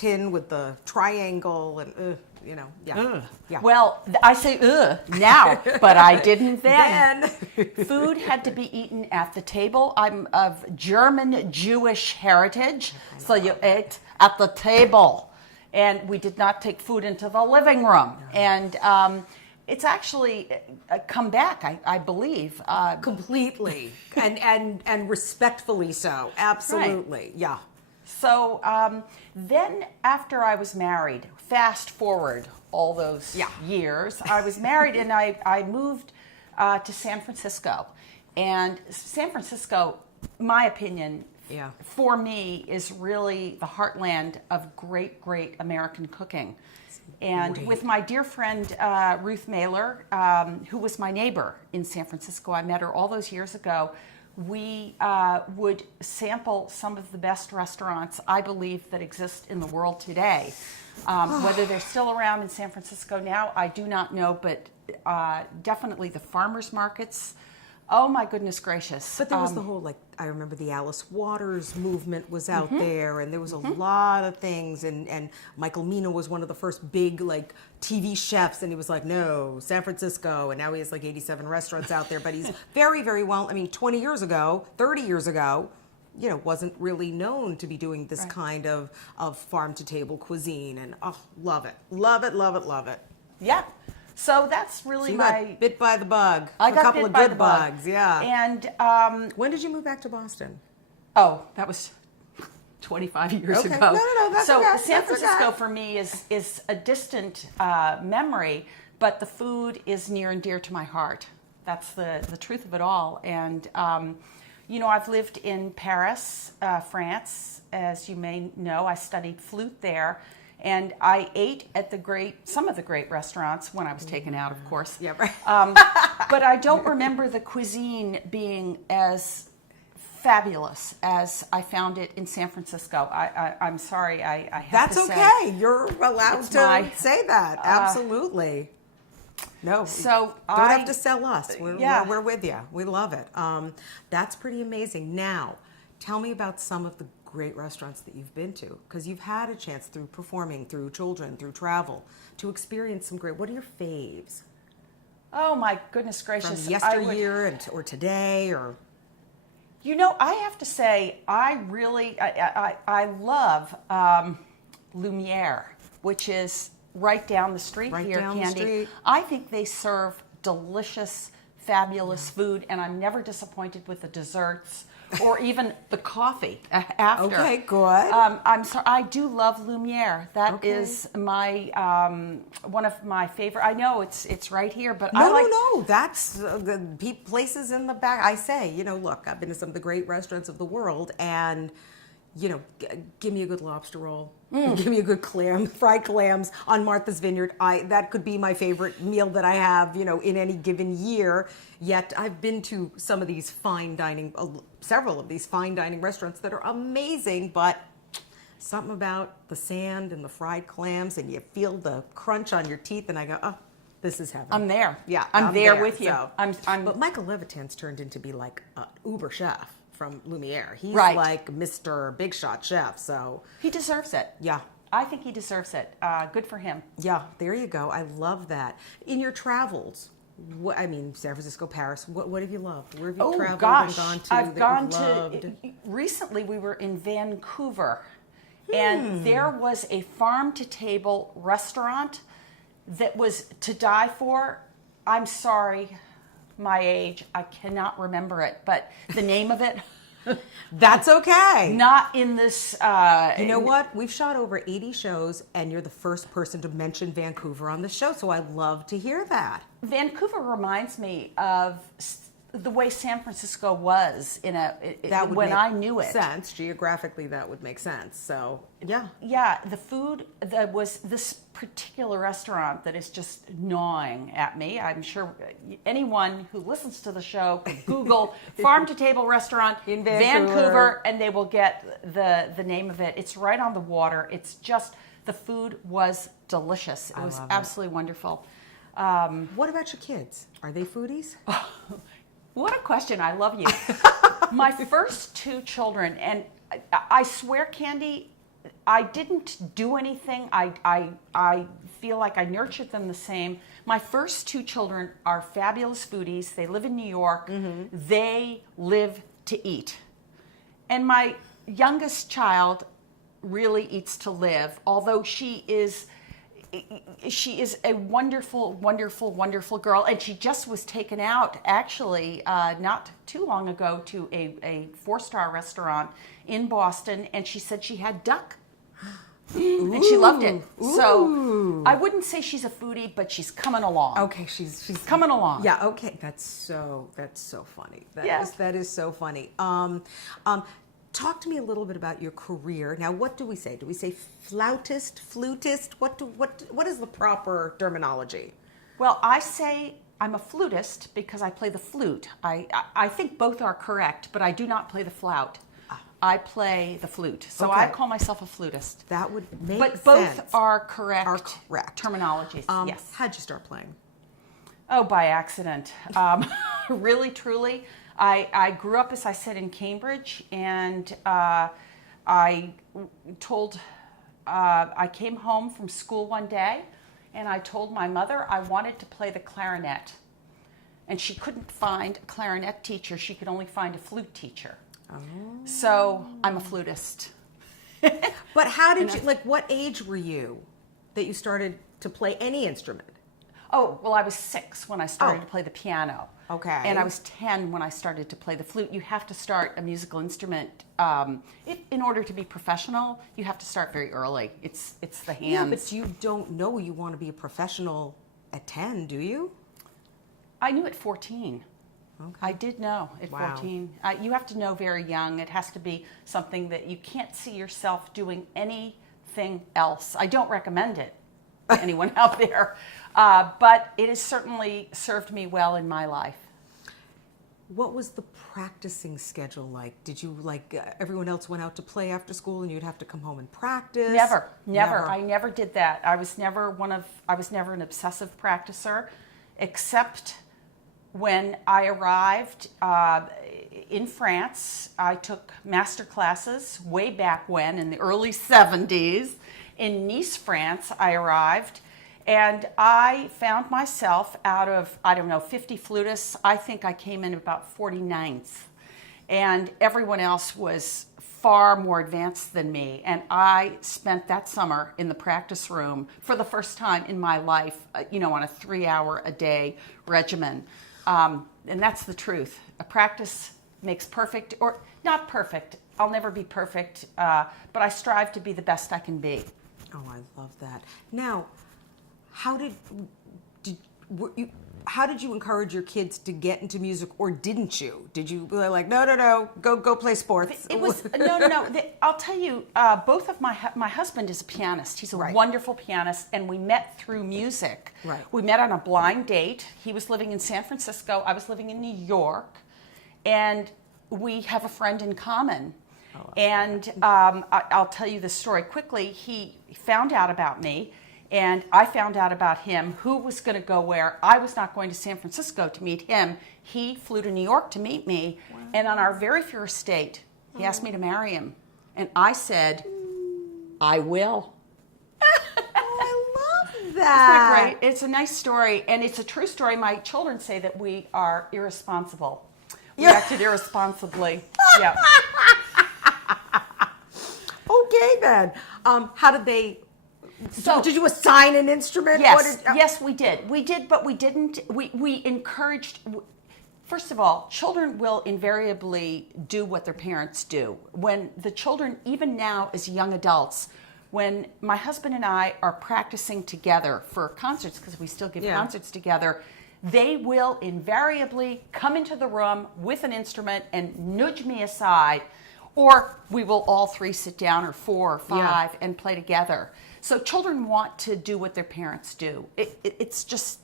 tin with the triangle and yeah. Yeah. Well, I say now, but I didn't then. Food had to be eaten at the table. I'm of German Jewish heritage, so you ate at the table. And we did not take food into the living room. No. And it's actually come back, I believe. Completely. and respectfully so. Absolutely. Right. Yeah. So then after I was married, fast forward all those years, I was married and I moved to San Francisco. And San Francisco, my opinion, for me, is really the heartland of great, great American cooking. And with my dear friend Ruth Mailer, who was my neighbor in San Francisco, I met her all those years ago. We would sample some of the best restaurants, I believe, that exist in the world today. Whether they're still around in San Francisco now, I do not know, but definitely the farmers markets. Oh my goodness gracious. But there was the whole, I remember the Alice Waters movement was out there, and there was a lot of things, and Michael Mina was one of the first big, TV chefs, and he was like, no, San Francisco, and now he has 87 restaurants out there, but he's very, very well, 20 years ago, 30 years ago, wasn't really known to be doing this kind of farm-to-table cuisine, and love it. Love it, love it, love it. Yeah. So that's really got bit by the bug. I got a couple bit of by good the bug. bugs, yeah. And when did you move back to Boston? Oh, that was 25 years ago. No, that's so okay. San Francisco for me is a distant memory, but the food is near and dear to my heart. That's the truth of it all. And I've lived in Paris, France, as you may know. I studied flute there. And I ate at some of the great restaurants when I was taken out, of course. Yeah, right. But I don't remember the cuisine being as fabulous as I found it in San Francisco. I'm sorry, I have to say. That's okay. You're allowed to say that. Absolutely. No, so don't have to sell us. We're with you. We love it. That's pretty amazing. Now, tell me about some of the great restaurants that you've been to, because you've had a chance through performing, through children, through travel, to experience some great. What are your faves? Oh my goodness gracious! From yesteryear or today, or I have to say, I love Lumiere, which is right down the street here, Candy. I think they serve delicious, fabulous food, and I'm never disappointed with the desserts. Or even the coffee after. Okay, good. I'm sorry. I do love Lumiere. That is my one of my favorite. I know it's right here, but no. That's the places in the back. I say, look, I've been to some of the great restaurants of the world, and give me a good lobster roll. Give me a good fried clams on Martha's Vineyard. That could be my favorite meal that I have, in any given year. Yet I've been to some of these fine dining, several of these fine dining restaurants that are amazing, but something about the sand and the fried clams, and you feel the crunch on your teeth, and I go, oh, this is heaven. I'm there. Yeah, I'm there with you. So. But Michael Levitan's turned into be like an uber chef from Lumiere. He's like Mr. Big Shot Chef, so. He deserves it. Yeah. I think he deserves it. Good for him. Yeah, there you go. I love that. In your travels, San Francisco, Paris, what have you loved? Where have you traveled and gone to I've that gone you've loved? Recently we were in Vancouver, and there was a farm-to-table restaurant that was to die for. I'm sorry, my age, I cannot remember it, but the name of it... That's okay. Not in this... you know what? We've shot over 80 shows, and you're the first person to mention Vancouver on the show, so I love to hear that. Vancouver reminds me of the way San Francisco was when I knew it. Sense. Geographically, that would make sense. So, yeah. Yeah, the food, that was this particular restaurant that is just gnawing at me. I'm sure anyone who listens to the show could Google farm-to-table restaurant in Vancouver, and they will get the name of it. It's right on the water. It's just, the food was delicious. It was absolutely wonderful. What about your kids? Are they foodies? What a question. I love you. My first two children, and I swear, Candy, I didn't do anything. I feel like I nurtured them the same. My first two children are fabulous foodies. They live in New York. They live to eat. And my youngest child really eats to live, although she is a wonderful, wonderful, wonderful girl. And she just was taken out, actually, not too long ago to a 4-star restaurant in Boston. And she said she had duck. And she loved it. So I wouldn't say she's a foodie, but she's coming along. Okay, she's coming along. Yeah. Okay, that's so funny. That is so funny. Talk to me a little bit about your career. Now, what do we say? Do we say flautist, flutist? What is the proper terminology? Well, I say I'm a flutist because I play the flute. I think both are correct, but I do not play the flout. I play the flute. So Okay. I call myself a flutist. That would make But sense. both are correct. Terminologies, yes. How'd you start playing? Oh, by accident. Really, truly. I grew up, as I said, in Cambridge, and I came home from school one day, and I told my mother I wanted to play the clarinet. And she couldn't find a clarinet teacher. She could only find a flute teacher. Oh. So I'm a flutist. But how did you, what age were you that you started to play any instrument? Oh, well, I was 6 when I started to play the piano. Okay. And I was 10 when I started to play the flute. You have to start a musical instrument. In order to be professional, you have to start very early. It's the hands. Yeah, but you don't know you want to be a professional at 10, do you? I knew at 14. Okay. I did know at Wow. 14. You have to know very young. It has to be something that you can't see yourself doing anything else. I don't recommend it to anyone out there, but it has certainly served me well in my life. What was the practicing schedule like? Did you, everyone else went out to play after school and you'd have to come home and practice? Never. I never did that. I was never an obsessive practicer, except when I arrived in France. I took master classes way back when, in the early 70s. In Nice, France, I arrived, and I found myself out of, 50 flutists, I think I came in about 49th. And everyone else was far more advanced than me. And I spent that summer in the practice room for the first time in my life, on a 3-hour-a-day regimen. And that's the truth. A practice makes perfect, or not perfect. I'll never be perfect, but I strive to be the best I can be. Oh, I love that. Now, how did you encourage your kids to get into music, or didn't you? Did you like, no, go play sports? It was no. I'll tell you, both of my husband is a pianist. He's a wonderful pianist, and we met through music. Right. We met on a blind date. He was living in San Francisco. I was living in New York, and we have a friend in common. And I'll tell you the story quickly. He found out about me, and I found out about him. Who was going to go where? I was not going to San Francisco to meet him. He flew to New York to meet me. Wow. And on our very first date, he asked me to marry him. And I said, I will. I love that. Isn't that great? It's a nice story, and it's a true story. My children say that we are irresponsible. We acted irresponsibly. Yeah. Okay, then. How did they? So, did you assign an instrument? Yes, yes, we did. We did, but we didn't. We encouraged. First of all, children will invariably do what their parents do. When the children, even now as young adults, when my husband and I are practicing together for concerts, because we still give concerts together, they will invariably come into the room with an instrument and nudge me aside, or we will all three sit down, or 4 or 5, and play together. So children want to do what their parents do. It's just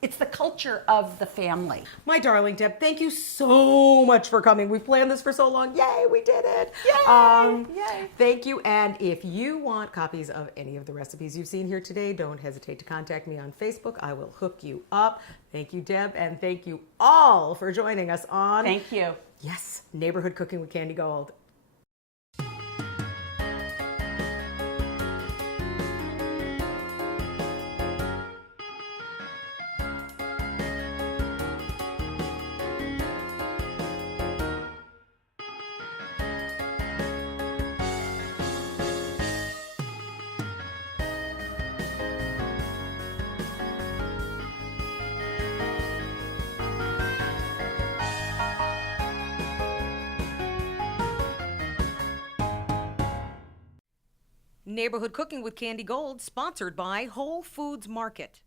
it's the culture of the family. My darling Deb, thank you so much for coming. We planned this for so long. Yay, we did it. Yay! Yay. Thank you. And if you want copies of any of the recipes you've seen here today, don't hesitate to contact me on Facebook. I will hook you up. Thank you, Deb, and thank you all for joining us on... Thank you. Yes, Neighborhood Cooking with Candy Gold. Neighborhood Cooking with Candy Gold, sponsored by Whole Foods Market.